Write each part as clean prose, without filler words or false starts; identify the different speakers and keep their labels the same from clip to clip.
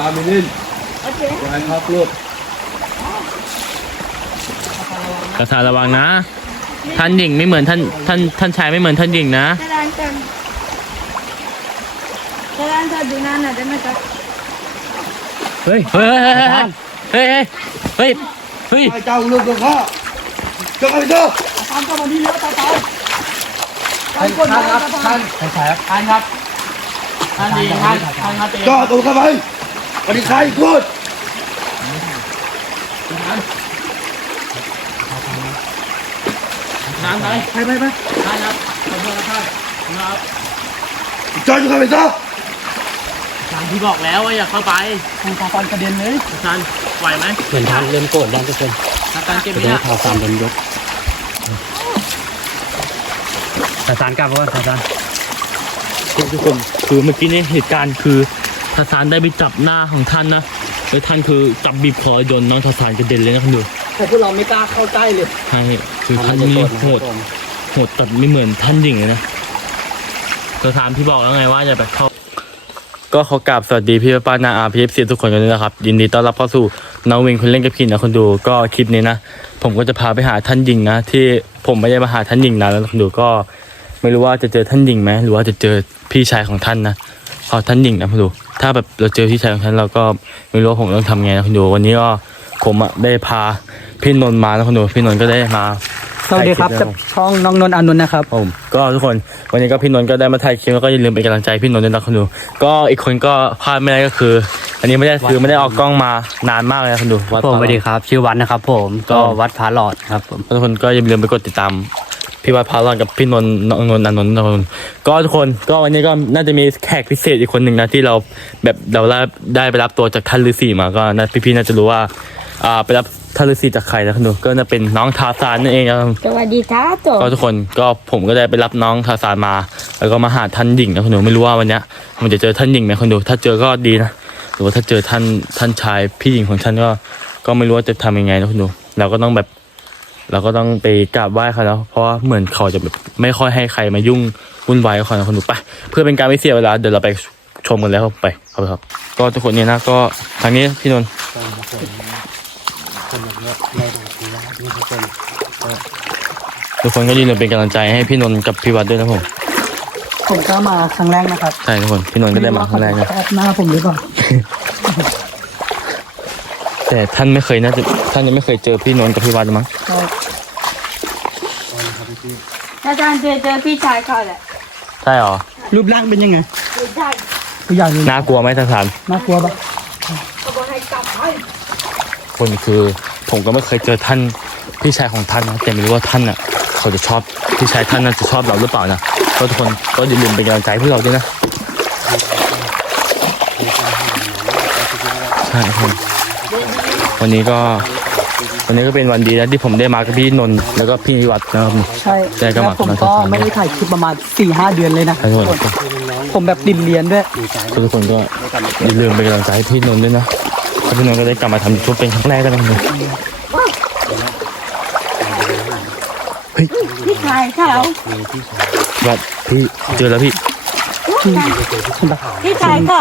Speaker 1: มิลิน
Speaker 2: โอเค
Speaker 1: อย่าให้เขากลัว
Speaker 3: กษัตริย์ระวังนะท่านหญิงไม่เหมือนท่านชายไม่เหมือนท่านหญิงนะ
Speaker 2: jalan satu nana demi tak
Speaker 3: เฮ้ยเฮ้ย
Speaker 1: ให้เจ้าลูกของข้าเจ้าใครเจ้า
Speaker 4: ท่านก็มาดีแล้วตาเต่า
Speaker 1: ท่านครับท่านใครครับ
Speaker 3: ท่านครับท่านหญิงท่านครับ
Speaker 1: เจ้าตัวเข้าไปวันนี้ใครพูด
Speaker 3: ท่านไป
Speaker 4: ไป
Speaker 3: ท่านครับขอโทษนะท่านครับ
Speaker 1: เจ้าอยู่เข้าไปซะ
Speaker 3: ท่านที่บอกแล้วว่าอย่าเข้าไป
Speaker 4: ทางตาฟันกระเด็นเลย
Speaker 3: ท่านไหวไหม
Speaker 5: เหมือนท่านเริ่มโกรธแล้วทุกคน
Speaker 3: ท่านเก็บ
Speaker 5: จะ
Speaker 3: ไว้
Speaker 5: ได้
Speaker 3: นะ
Speaker 5: ข่าวสารโดนยกทหารกลับว่าทหาร
Speaker 3: ทุกคนคือเมื่อกี้นี้เหตุการณ์คือทศานได้ไปจับหน้าของท่านนะแล้วท่านคือจับบีบคอโดนน้องทศานกระเด็นเลยนะคุณดู
Speaker 4: แต่พวกเราไม่กล้าเข้าใกล้เลย
Speaker 3: ใช่คือท่านนี่โหดแต่ไม่เหมือนท่านหญิงเลยนะทศานพี่บอกแล้วไงว่าอย่าไปเข้าก็ขอกราบสวัสดีพี่ป้านาอาพี่เอฟซีทุกคนกันด้วยนะครับยินดีต้อนรับเข้าสู่น้องวิงคนเล่นกับพี่นะคนดูก็คลิปนี้นะผมก็จะพาไปหาท่านหญิงนะที่ผมไม่ได้มาหาท่านหญิงนานแล้วคนดูก็ไม่รู้ว่าจะเจอท่านหญิงไหมหรือว่าจะเจอพี่ชายของท่านนะเอาท่านหญิงนะคนดูถ้าแบบเราเจอพี่ชายของท่านเราก็ไม่รู้ว่าผมต้องทำไงนะคนดูวันนี้ก็ผมได้พาพี่นนท์มานะคนดูพี่นนท์ก็ได้มา
Speaker 4: สวัสดีครับจากช่องน้องนนท์อานนท์นะครับ
Speaker 3: ผมก็ทุกคนวันนี้ก็พี่นนท์ก็ได้มาถ่ายคลิปแล้วก็อย่าลืมเป็นกำลังใจพี่นนท์ด้วยนะคนดูก็อีกคนก็พลาดไม่ได้ก็คือ อันนี้ไม่ได้ออกกล้องมานานมากเลยนะคนดู
Speaker 5: ผมสวัสดีครับชื่อวัดนะครับผมก็วัดพาหลอดครับผม
Speaker 3: ทุกคนก็อย่าลืมไปกดติดตามพี่วัดพาลอนกับพี่นนท์อานนท์ก็ทุกคนก็วันนี้ก็น่าจะมีแขกพิเศษอีกคนหนึ่งนะที่เราแบบเราได้ไปรับตัวจากท่านฤาษีมาก็นะพี่ๆน่าจะรู้ว่าไปรับท่านฤาษีจากใครนะคุณดูก็จะเป็นน้องทาซานนั่นเองครับ
Speaker 2: สวัสดีครับตัว
Speaker 3: ก็ทุกคนก็ผมก็ได้ไปรับน้องทาซานมาแล้วก็มาหาท่านหญิงนะคุณดูไม่รู้ว่าวันเนี้ยมันจะเจอท่านหญิงไหมคุณดูถ้าเจอก็ดีนะหรือว่าถ้าเจอท่านชายพี่หญิงของฉันก็ไม่รู้ว่าจะทำยังไงนะคุณดูเราก็ต้องไปกราบไหว้เขาแล้วเพราะว่าเหมือนเขาจะแบบไม่ค่อยให้ใครมายุ่งวุ่นวายกับเขานะคุณดูไปเพื่อเป็นการไม่เสียเวลาเดี๋ยวเราไปชมกันแล้วไปครับก็ทุกคนเนี่ยนะก็ทางนี้พี่นนท์
Speaker 5: คนอย่างเงี้ยไม่ได้คุยนะนี่ทุกคน
Speaker 3: ทุกคนก็ยืนเป็นกำลังใจให้พี่นนท์กับพี่วัดด้วยนะผม
Speaker 4: ผมก็มาครั้งแรกนะครับ
Speaker 3: ใช่ทุกคนพี่นนท์ก็ได้มาครั้งแรกนะ
Speaker 4: แอบหน้าผมหรือเปล่า
Speaker 3: แต่ท่านยังไม่เคยเจอพี่นนท์กับพี่วัดมั้ง
Speaker 2: อาจารย์เจอพี่ชายเขาแหละ
Speaker 3: ใช่หรอ
Speaker 4: รูปร่างเป็นยังไง
Speaker 2: พี่ชาย
Speaker 4: ตัวอย่างนี้
Speaker 3: น่ากลัวไหมทหาร
Speaker 4: น่ากลัวปะ
Speaker 2: เขาบอกให้กลับไป
Speaker 3: คนคือผมก็ไม่เคยเจอท่านพี่ชายของท่านนะแต่ไม่รู้ว่าท่านอ่ะเขาจะชอบพี่ชายท่านน่าจะชอบเราหรือเปล่านะก็ทุกคนก็อย่าลืมเป็นกำลังใจให้พวกเราด้วยนะใช่ครับวันนี้ก็เป็นวันดีนะที่ผมได้มากับพี่นนท์แล้วก็พี่วัดนะครับ
Speaker 4: ใช่
Speaker 3: ได้ก็
Speaker 4: แล้ว
Speaker 3: มา
Speaker 4: ผมก็ไม่ได้ถ่ายคลิปประมาณ 4-5 เดือนเลยนะ
Speaker 3: ทุกคน
Speaker 4: ผมแบบติดเรียนด้วย
Speaker 3: ทุกคนก็อย่าลืมเป็นกำลังใจให้พี่นนท์ด้วยนะเพราะพี่นนท์ก็ได้กลับมาทำยูทูบเป็นครั้งแรกก็แล้วนะเฮ้ย
Speaker 2: พี่ชายเขา
Speaker 3: วัดพี่เจอแล้วพี่
Speaker 2: พี่ชายเขา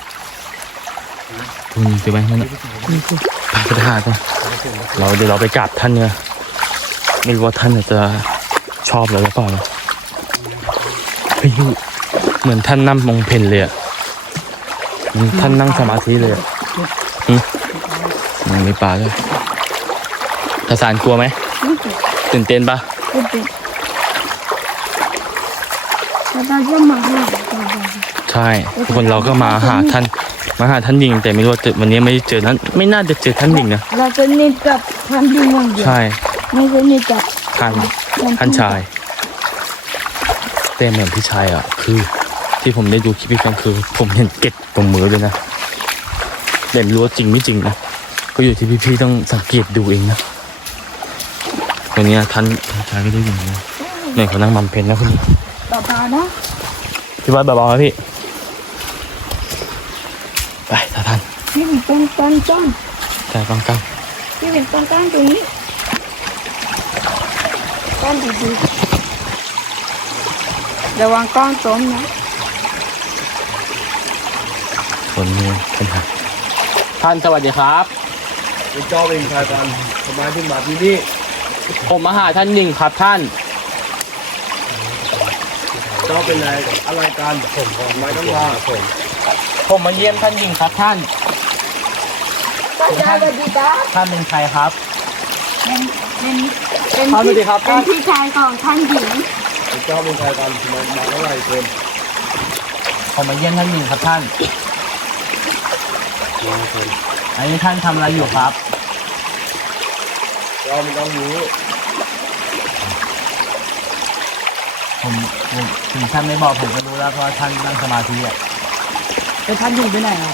Speaker 3: คุณเจอไหมนั่นน่ะไปหากันเดี๋ยวเราไปกราบท่านเนี่ยไม่รู้ว่าท่านจะชอบเราหรือเปล่านะเฮ้ยเหมือนท่านนั่งมองเพลเลยอ่ะท่านนั่งสมาธิเลยอ่ะมันมีป่าด้วยทศานกลัวไหมตื่นเต้นปะ
Speaker 2: อาจารย์จะมาหา
Speaker 3: ใช่ทุกคนเราก็มาหาท่านหญิงแต่ไม่รู้ว่าวันนี้ไม่เจอนั้นไม่น่าจะเจอท่านหญิงนะ
Speaker 2: เราจะนิดกับท่านดีอย่างเดียว
Speaker 3: ใช่
Speaker 2: ไม่จะนิดกับ
Speaker 3: ท่านชายแต่เหมือนพี่ชายอ่ะคือที่ผมได้ดูคลิปพี่กันคือผมเห็นเกล็ดตรงมือเลยนะแต่ไม่รู้ว่าจริงไม่จริงนะก็อยู่ที่พี่ๆต้องสังเกตดูเองนะวันนี้ท่านชายก็ได้ยินนะเนี่ยเขานั่งบำเพ็ญนะคุณ
Speaker 2: ต่อมานะ
Speaker 3: พี่วัดเบาๆนะพี่ไปท่าน
Speaker 2: พี่เป็นต้นต้น
Speaker 3: ใจกลาง
Speaker 2: พี่เป็นต้นตรงนี้ต้นดีๆระวังกล้องต้มนะ
Speaker 3: ๆคนนี้ปัญหาท่านสวัสดีครับ
Speaker 1: คุณเจ้าเป็นใครกันทำไมถึงมาที่นี่
Speaker 3: ผมมาหาท่านหญิงครับท่าน
Speaker 1: เจ้าเป็นอะไรกันทำไมต้องมา
Speaker 3: ผมมาเยี่ยมท่านหญิงครับท่าน
Speaker 2: ก็จะสวัสดีครับ
Speaker 3: ท่านเป็นใครครับ
Speaker 2: เป็น
Speaker 4: สวัสดีครับ
Speaker 2: เป็นพี่ชายของท่านหญิง
Speaker 1: คุณเจ้าเป็นใครกันทำไมมาเท่าไหร่คน
Speaker 3: ผมมาเยี่ยมท่านหญิงครับท่านอันนี้ท่านทำอะไรอยู่ครับ
Speaker 1: เจ้าไม่ต้องรู้
Speaker 3: ผมถึงท่านไม่บอกผมก็รู้แล้วเพราะว่าท่านนั่งสมาธิอ่ะ
Speaker 4: แล้วท่านอยู่ไปไหนอ่ะ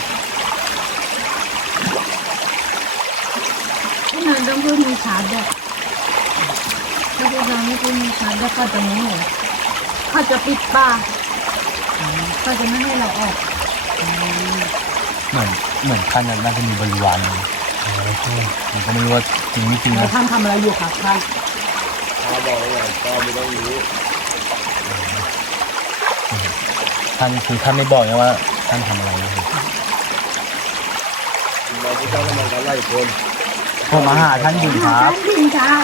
Speaker 2: ที่นั่นต้องพูดมีชาร์จด้วยถ้าพวกเราไม่พูดมีชาร์จแล้วก็จะโมโหเขาจะปิดปากเขาจะไม่ให้เราออก
Speaker 3: เหมือนท่านน่าจะมีบริวารเลยผมก็ไม่รู้ว่าจริงไม่จริง
Speaker 4: แล้ว
Speaker 3: นะ
Speaker 4: ท่านทำอะไรอยู่ครับท่าน
Speaker 1: ข้าบอกว่าเจ้าไม่ต้องรู้
Speaker 3: ท่านคือท่านไม่บอกนะว่าท่านทำอะไรนะครับ
Speaker 1: ทำไมพวกเจ้าต้องมากันไล่คน
Speaker 3: ผมมาหาท่านหญิงครับ
Speaker 2: ท่านหญิงครับ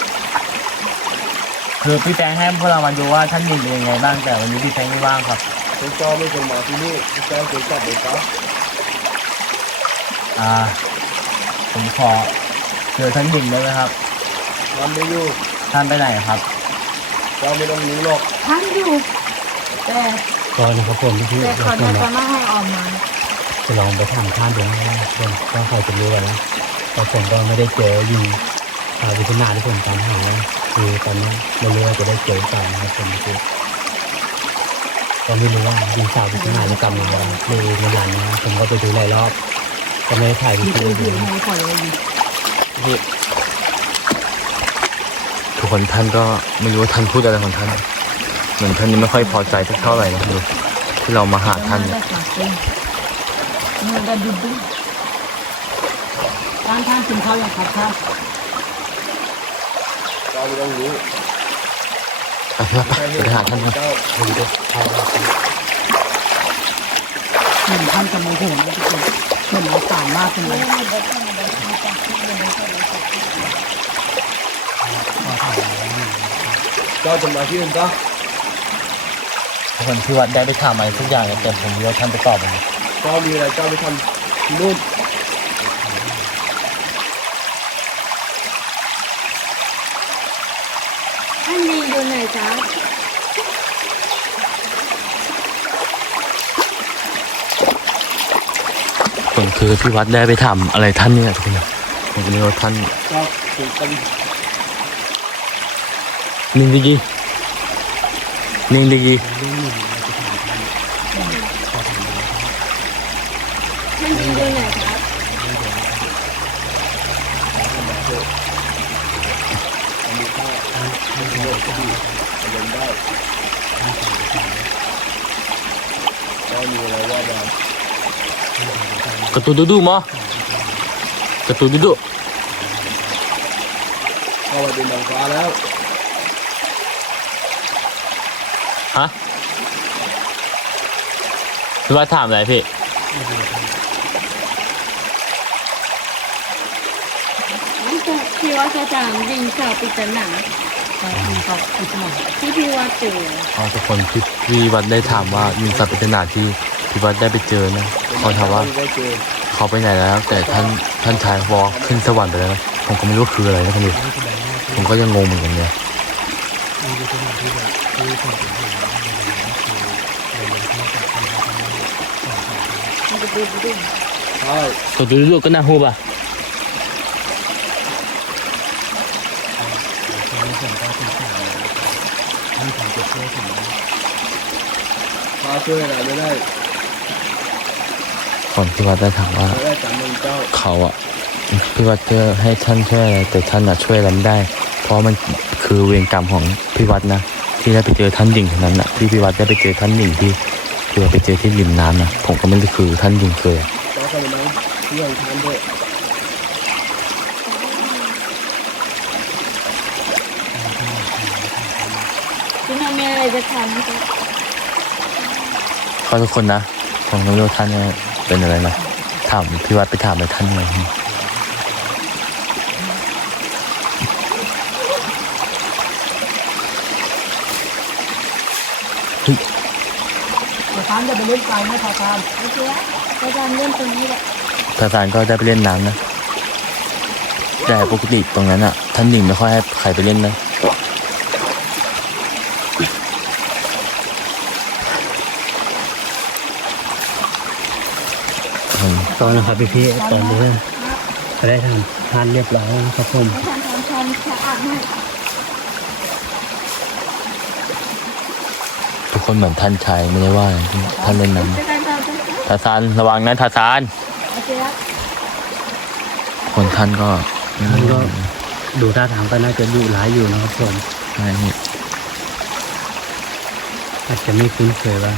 Speaker 3: คือพี่แปงให้พวกเรามาดูว่าท่านหญิงเป็นยังไงบ้างแต่วันนี้พี่แปงไม่ว่างครับ
Speaker 1: พวกเจ้าไม่ควรมาที่นี่พวกเจ้าควรกลับไปซะ
Speaker 3: ผมขอเจอท่านหญิงได้ไหมครับ
Speaker 1: ท่านไม่อยู่
Speaker 3: ท่านไปไหนครับ
Speaker 1: เจ้าไม่ต้องรู้หรอก
Speaker 2: ท่านอยู่แต่
Speaker 5: ก็นะครับผมที่
Speaker 2: แต่เขาจะไม่ให้ออกมา
Speaker 5: จะลองไปถามท่านดูนะผมก็เขาจะรู้กันนะแต่ผมก็ไม่ได้เจอยิงวิทนาที่ผมตามหาคือตอนนี้ไม่รู้ว่าจะได้เจอกันนะครับผมคือก็ไม่รู้ว่ายิงสาววิทนาจะกลับมาหรือไม่ยันนะผมก็ไปดูหลายรอบก็ไม่ได้ถ่ายวิ
Speaker 4: มี
Speaker 5: ดี
Speaker 4: ตัว
Speaker 5: โอ
Speaker 4: เดี
Speaker 5: ดู
Speaker 4: ยวไม่ปล่อยเลยอยู่
Speaker 3: ทุกคนท่านก็ไม่รู้ว่าท่านพูดอะไรของท่าน เหมือนท่านนี้ไม่ค่อยพอใจสักเท่าไหร่นะดูที่เรามาหาท่านเนี่ย
Speaker 2: มันจะดุดุ
Speaker 4: ท่านกินข้าวยังครับท่าน
Speaker 1: เจ้าไม่ต้องรู้
Speaker 3: ไปเถอะไปหาท่านกัน
Speaker 1: เจ้า
Speaker 5: ผมจะถ่าย
Speaker 4: เหมือนท่านจะโมโหนะทุกคนเหมือนเราสามมากขึ้นเลย
Speaker 1: เจ้าจะมาที่อื่นซะ
Speaker 3: ทุกคนที่วัดได้ไปถามอะไรทุกอย่างเนี่ยแต่ผมรู้ว่าท่านไปตอบมัน
Speaker 1: เจ้ามีอะไรเจ้าไปทำที่นู่น
Speaker 2: ท่านมีอยู่ไหนครับ
Speaker 3: ส่วนคือพี่วัดได้ไปถามอะไรท่านเนี่ยทุกคนผมก็ไม่รู้ว่าท่าน
Speaker 1: เจ้าถึงกัน
Speaker 3: นิ่งดีกีนิ่งดีกี
Speaker 2: ท่านมีอยู่ไหนครับ
Speaker 1: เจ้ามีอะไรว่าบ้าง
Speaker 3: กระตูดูดูมะกระตูดูดู
Speaker 1: เข้าไปเป็นนางฟ้าแล้ว
Speaker 3: ฮะพี่วัดถามอะไรพี่
Speaker 2: นั่นจะพี่ว่าจะจางยิงสาวปริศนา
Speaker 4: มีเขาอีกหน่อย
Speaker 2: ที่พี่ว่าเจอ
Speaker 3: อ๋อทุกคนพี่วัดได้ถามว่ามีสัตว์ปริศนาที่พี่วัดได้ไปเจอนะเขาถามว่า
Speaker 1: ได้เจอ
Speaker 3: เขาไปไหนแล้ว แต่ท่านชายวอขึ้นสวรรค์ไปแล้วนะผมก็ไม่รู้คืออะไรนะคุณดูผมก็ยังงงเหมือนกันเนี่ย
Speaker 2: มันจะดูดู
Speaker 1: ใช่
Speaker 3: กระตูดูดูก็น่าฮูป่ะ
Speaker 1: ข้าช่วยอะไรไม่ได้
Speaker 3: ก่อนพี่วัดได้ถามว่า
Speaker 1: ไม่ได้จับมือเจ้า
Speaker 3: เขาอะพี่วัดจะให้ท่านช่วยอะไรแต่ท่านอะช่วยอะไรไม่ได้ เพราะมันคือเวรกรรมของพี่วัดนะที่ได้ไปเจอท่านหญิงคนนั้นอะที่พี่วัดได้ไปเจอท่านหญิงที่พี่วัดไปเจอที่ริมน้ำนะผมก็ไม่ได้คือท่านหญิงเคยอะ
Speaker 1: เจ้าเข้าไปนั่งเรื่องทานด้วย
Speaker 2: พี่น้องมีอะไรจะถามไหมครับ
Speaker 3: ก็ทุกคนนะผมก็ไม่รู้ท่านเนี่ยเป็นอะไรนะถามพี่วัดไปถามไปท่านเลย
Speaker 4: ทาซานจะไปเล่นไกลนะทาซาน
Speaker 2: โอเคอาจารย์เล่นตรงนี้แหละ
Speaker 3: ทาซานก็ได้ไปเล่นน้ำนะแต่ปกติตรงนั้นอ่ะท่านหญิงไม่ค่อยให้ใครไปเล่นนะ
Speaker 5: ตอนนะครับพี่ตอนนี้ก็ได้ทานเรียบร้อยแล้วนะครับผม
Speaker 2: อาจารย์ทำสะอาดให้
Speaker 3: ทุกคนเหมือนท่านชายไม่ได้ว่าอะไรท่านเล่นน้
Speaker 2: อาจารย์
Speaker 3: ำทาซานระวังนะทาซาน
Speaker 2: โอเคครับ
Speaker 3: คนท่านก็
Speaker 5: ท่านก็ดูท่าทางก็น่าจะดุร้ายอยู่นะครับผม
Speaker 3: ใช่นี่
Speaker 5: อาจจะไม่คุ้นเคยว่า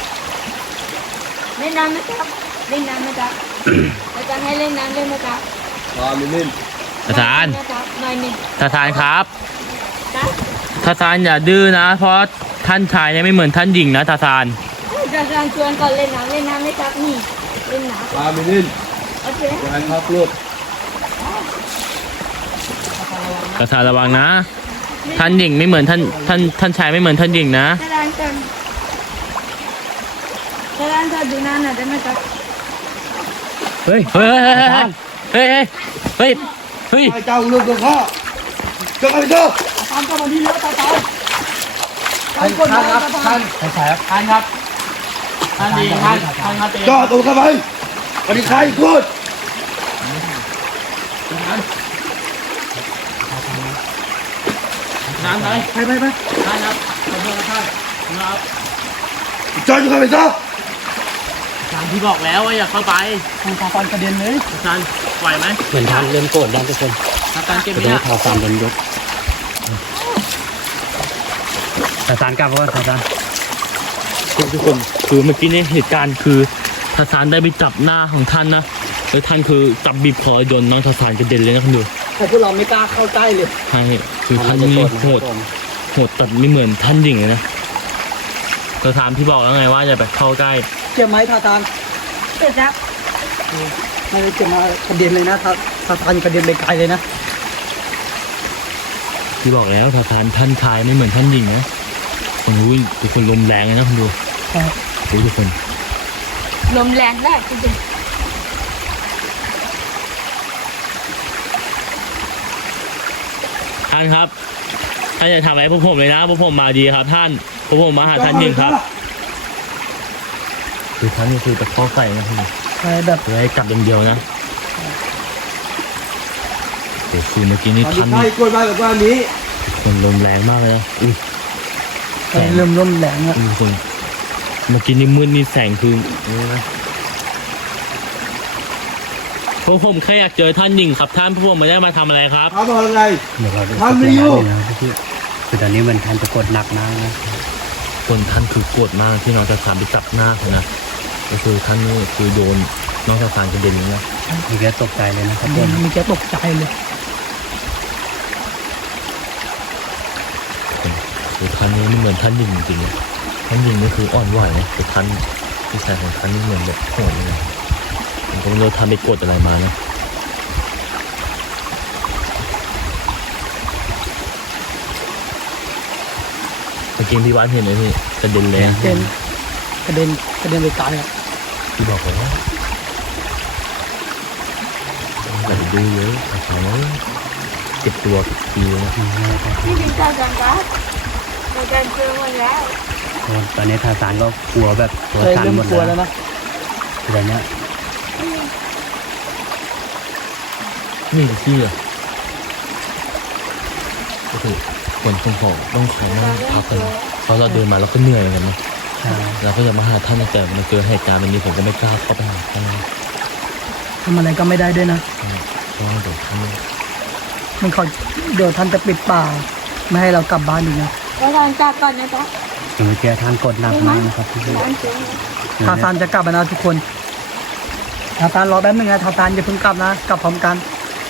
Speaker 2: เล่นน้ำไหมครับเล่นน้ำไหมครับอาจารย์ให้เล่นน้ำเล่นไหมครับ
Speaker 1: มามินิน
Speaker 3: ทาซาน
Speaker 2: นะครับหน่อยหนึ่ง
Speaker 3: ทาซานครับ
Speaker 2: ครับ
Speaker 3: ทาซานอย่าดื้อนะ เพราะท่านชายเนี่ยไม่เหมือนท่านหญิงนะทาซาน
Speaker 2: อาจารย์ชวนก่อนเล่นน้ำไหมครับนี่เล่นน้
Speaker 1: มามินิน
Speaker 2: ำโอเค
Speaker 1: อย่าให้พักลูก
Speaker 3: ทาซานระวังนะ ท่านหญิงไม่เหมือนท่านชายไม่เหมือนท่านหญิงนะ
Speaker 2: อาจารย์กันอาจารย์จะดูหน้าหน่อยได้ไหมครับ
Speaker 5: เฮ้ย
Speaker 3: เฮ้ยเฮ้ยเฮ้ยเฮ้ย
Speaker 1: ไอ้เจ้าลูกกับพ่อจะไปเถอะ
Speaker 4: ทาซานก็มาที่แล้วทาซาน
Speaker 1: ท่านครับท่านใช่ครับท่านครับท่านดีท่านครับเอง
Speaker 6: จ่อตัวเข้าไปอันนี้ใครพูด
Speaker 3: น้ำไหน
Speaker 4: ไป
Speaker 3: ท่านครับขอโทษนะท่านครับ
Speaker 6: จ่ออยู่เข้าไปซะ
Speaker 3: ท่านที่บอกแล้วว่าอย่าเข้าไป
Speaker 4: ทาซานกระเด็นเลย
Speaker 3: ท่านไหวไหม
Speaker 5: เหมือนท่านเริ่มโกรธแล้วทุกคน
Speaker 3: ท่านเก็บ
Speaker 5: จะ
Speaker 3: ไว้
Speaker 5: ได้
Speaker 3: นะ
Speaker 5: ทาซานโดนยกทาซานกลับเพราะว่าทาซาน
Speaker 3: ทุกคนคือเมื่อกี้เนี่ยเหตุการณ์คือทาซานได้ไปจับหน้าของท่านนะแล้วท่านคือจับบีบคอโดนน้องทาซานกระเด็นเลยนะคุณดู
Speaker 4: แต่พวกเราไม่กล้าเข้าใกล้เลย
Speaker 3: ใช่คือท่าน
Speaker 5: จะ
Speaker 3: นี่
Speaker 5: โกรธนะ
Speaker 3: โหดตัดไม่เหมือนท่านหญิงเลยนะก็ถามที่บอกแล้วไงว่าจะไปเข้าใกล้
Speaker 4: เจ็บไหมทาซาน
Speaker 2: เสร็จแล้ว
Speaker 4: ไม่ได้เจ็บมากระเด็นเลยนะทาซานกระเด็นไปไกลเลยนะ
Speaker 3: ที่บอกแล้วทาซานท่านชายไม่เหมือนท่านหญิงนะคนรู้ทุกคนลมแรงเลยนะคุณดูดูทุกคน
Speaker 2: ลมแรงได้จริง
Speaker 3: ท่านครับท่านจะทำอะไรพวกผมเลยนะพวกผมมาดีครับ ท่านพวกผมมาหาท่านหญิงครับคือท่านนี่คือตะข้อใส่นะคุณ
Speaker 4: ใช่แบบ
Speaker 3: คือให้กลับอย่างเดียวนะโอ้คือเมื่อกี้นี่
Speaker 6: อันนี้
Speaker 3: ท่าน
Speaker 6: ใครกล้วยมาแบบว่านี้
Speaker 3: คนลมแรงมากเลยนะอุ้ย
Speaker 4: เริ่มร่มแรงอ่ะ
Speaker 3: ทุกคนเมื่อกี้นี่มืดนี่แสงคือนี่นะพวกผมแค่อยากเจอท่านหญิงครับท่านพวกผมไม่ได้มาทำอะไรครับ
Speaker 6: ทำอะไร
Speaker 5: เดี๋ยวเราดู
Speaker 6: ท่านไม่อยู่
Speaker 5: นะพี่คือตอนนี้มันท่านจะกดหนักมากนะ
Speaker 3: คนท่านคือโกรธมากที่น้องจะสามไปจับหน้าเขานะก็คือท่านนี่คือโดนน้องจะสามกระเด็นเลยนะ
Speaker 5: มีแกตกใจเลยนะครับ
Speaker 4: กระ
Speaker 5: ผ
Speaker 4: เด็น
Speaker 5: ม
Speaker 4: มีแกตกใจเลย
Speaker 3: คือท่านนี่ไม่เหมือนท่านหญิงจริงๆนะท่านหญิงนี่คืออ่อนไหวนะแต่ท่านที่ชายของท่านนี่เหมือนแบบโหดเลยนะผมก็ไม่รู้ท่านไปกดอะไรมานะเมื่อกี้พี่วัดเห็นไหมพี่กระเด็นเลยนะ
Speaker 4: กระเด็นไปไกลอ่ะ
Speaker 3: พี่บอกผมว่าอย่าไปดูเยอะเขาเก็บตัวทีนะ
Speaker 2: ๆนี่เป็นการจังครับอาจารย์เจอหมดแล้ว
Speaker 5: ตอนนี้ทาซานก็กลัวแบบตัว
Speaker 4: เคย
Speaker 5: สั่น
Speaker 4: เริ่ม
Speaker 5: หมด
Speaker 4: กลัว
Speaker 5: แล้
Speaker 4: แล้ว วนะ
Speaker 5: อะไรเนี้ย
Speaker 3: นี่ที่อ่ะโอ้โหคนคงขอต้องขอนั่งพักกันเพราะเราเดินมาเราก็เหนื่อยเหมือนกันนะ
Speaker 5: ใช่
Speaker 3: เราก็จะมาหาท่านแต่มาเจอเหตุการณ์แบบนี้ผมก็ไม่กล้าเข้าไปหาท่าน
Speaker 4: ทำอะไรก็ไม่ได้ด้วยนะ
Speaker 3: เพราะว่าเดี๋ยวท่าน
Speaker 4: มันเขาเดี๋ยวท่านจะปิดป่าไม่ให้เรากลับบ้านอีกนะ
Speaker 2: อาจารย์จากก่อนนะครับ
Speaker 5: คือเมื่อกี้ท่านกดหนักมากนะครับพี่
Speaker 2: อาจารย์เจอ
Speaker 4: ทาซานจะกลับมานะทุกคนทาซานรอแป๊บนึงนะทาซานอย่าเพิ่งกลับนะกลับพร้อมกัน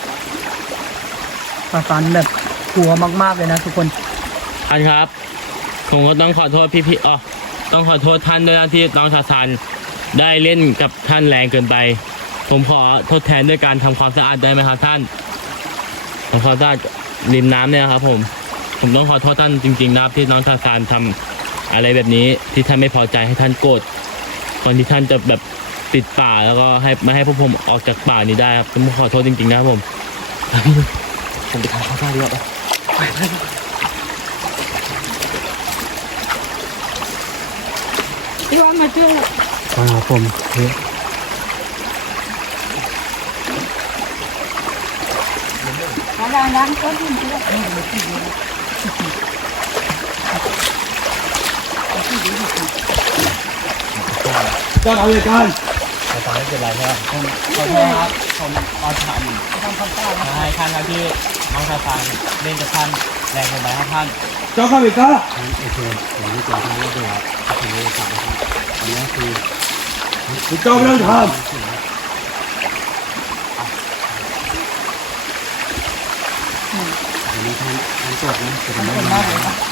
Speaker 4: ทาซานแบบกลัวมากๆเลยนะทุกคน
Speaker 3: ท่านครับผมก็ต้องขอโทษพี่ๆอ๋อต้องขอโทษท่านด้วยนะที่น้องทาซานได้เล่นกับท่านแรงเกินไปผมขอทดแทนด้วยการทำความสะอาดได้ไหมครับท่านทำความสะอาดริมน้ำเนี่ยครับผมต้องขอโทษท่านจริงๆนะครับที่น้องทาซานทำอะไรแบบนี้ที่ท่านไม่พอใจให้ท่านโกรธก่อนที่ท่านจะแบบปิดป่าแล้วก็ไม่ให้พวกผมออกจากป่านี้ได้ครับผมขอโทษจริงๆนะครับผมไปทำข้าวดีกว่าไป
Speaker 2: พี่ว่ามาช่วย
Speaker 5: ครับผมคือ
Speaker 2: ล้างก้นที่เพื่อน
Speaker 6: เจ้าทำอะไรกัน
Speaker 1: ภาษาไม่เป็นไรครับผมขอโทษครับผมเอาทำให้ท่านครับที่น้องทาซานเล่นกับท่านแรงเกินไปครับท่าน
Speaker 6: เจ้าข้าไปซะ
Speaker 5: โอเคผมไม่เจอท่านแล้วครับผมไม่ได้ทำนะครับอันนี้คือ
Speaker 6: เจ้าไม่ต้องท
Speaker 5: อันนี้ท่านจดนะจะทำได้ไหม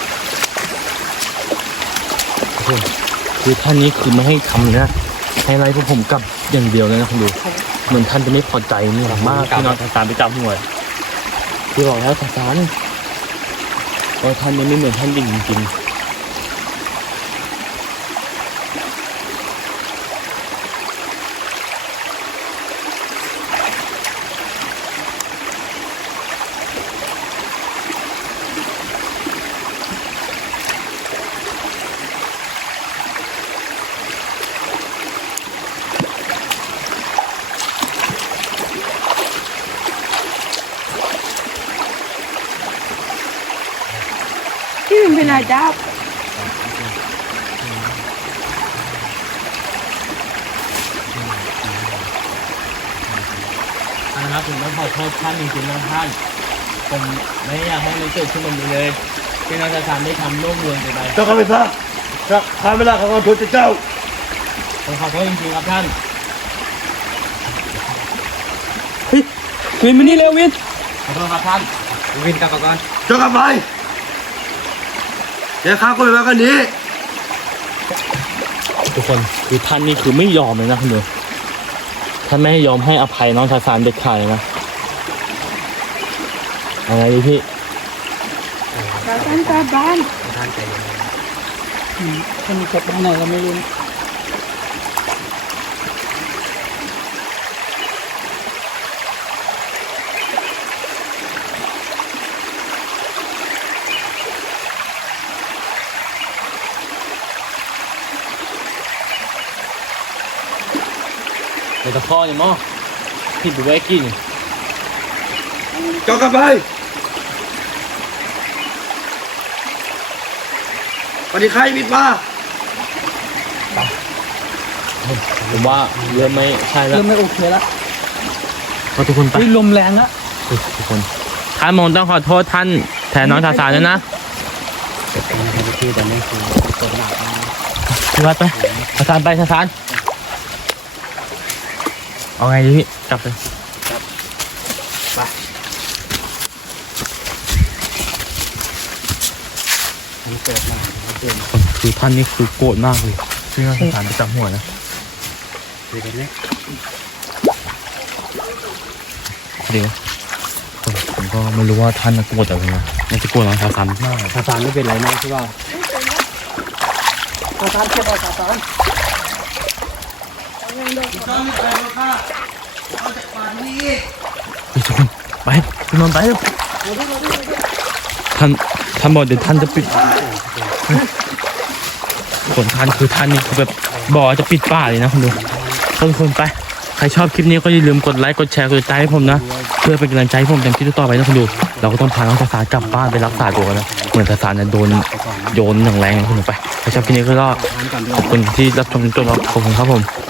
Speaker 3: คือท่านนี้คือไม่ให้ทำนะให้ไล่พวกผมกลับอย่างเดียวเลยนะคุณดูเหมือนท่านจะไม่พอใจนี่มากที่น้องทาซานไปจับหัวที่บอกแล้วทาซานว่าท่านยังไม่เหมือนท่านดิ่งจริง
Speaker 2: ที่มันเป็นอะไรจ้า
Speaker 1: นะครับผมต้องขอโทษท่านจริงๆนะท่านผมไม่อยากให้มันเกิดขึ้นแบบนี้เลยที่น้องทาซานได้ทำร่วมมือกันไป
Speaker 6: ำเจ้าข้าไปซะข้าไม่ละข้าขอโทษเจ้า
Speaker 1: ผมขอโทษจริงๆครับท่าน
Speaker 4: วินมานี่เร็ววิน
Speaker 1: ขอโทษครับท่าน
Speaker 5: วินกลับมาก่อน
Speaker 6: เจ้ากลับไปเดี๋ยวข้าก็ไปว่ากันนี้
Speaker 3: ทุกคนคือท่านนี่คือไม่ยอมเลยนะคุณดูท่านไม่ให้ยอมให้อภัยน้องทาซานเด็ดขาดเลยนะอะไรดีพี่
Speaker 2: เราต้องกลับบ้าน
Speaker 5: ท่านใจเย็น
Speaker 4: มันมีกดตรงไหนเราไม่รู้
Speaker 3: ในตะข้อเนี่ยมั้งผิดไปไว้กิน
Speaker 6: เจ้ากลับไปปฏิใครปิดมา
Speaker 3: ผมว่าเริ่มไม่ใช่แล้ว
Speaker 4: เริ่มไม่โอเคแล้ว
Speaker 3: ก็ทุกคนไป
Speaker 4: วิลมแรงอะ
Speaker 3: ทุกคนท่านมงต้องขอโทษท่านแทนน้องทาซานด้วยนะ
Speaker 5: เป็นที่แต่นี่คือตัวหนักมาก
Speaker 3: พี่วัดไปทาซานไปทาซานเอาไงดีพี่กลับไป
Speaker 5: มันเกิดมาเกิด
Speaker 3: คือท่านนี่คือโกรธมากเลยที่น้องทาซานไปจับหัวนะ
Speaker 5: คือกันนี้
Speaker 3: เดี๋ยวผมก็ไม่รู้ว่าท่านโกรธอะไรนะน่าจะโกรธน้องทาซานมาก
Speaker 5: ทาซานไม่เป็นไรนะใช่ป่ะ
Speaker 4: ตาตานเก็บเอาตาตาน
Speaker 6: เจ้าไม่เคยมาฆ่าเอาจากป่านี้
Speaker 3: ไปทุกคนไปคุณนอนไปเถอะท่านบอกเดี๋ยวท่านจะปิดผลท่านคือท่านนี่คือแบบบอกว่าจะปิดป่าเลยนะคุณดูทุกคนไปใครชอบคลิปนี้ก็อย่าลืมกดไลค์กดแชร์กดติดตามให้ผมนะเพื่อเป็นกำลังใจให้ผมทำคลิปต่อไปนะคุณดูเราก็ต้องพาน้องทาซานกลับบ้านไปรักษาตัวกันนะเหมือนทาซานเนี่ยโดนโยนอย่างแรงนะคุณดูไปใครชอบคลิปนี้ก็ขอบคุณที่รับชมจนจบขอบคุณครับผม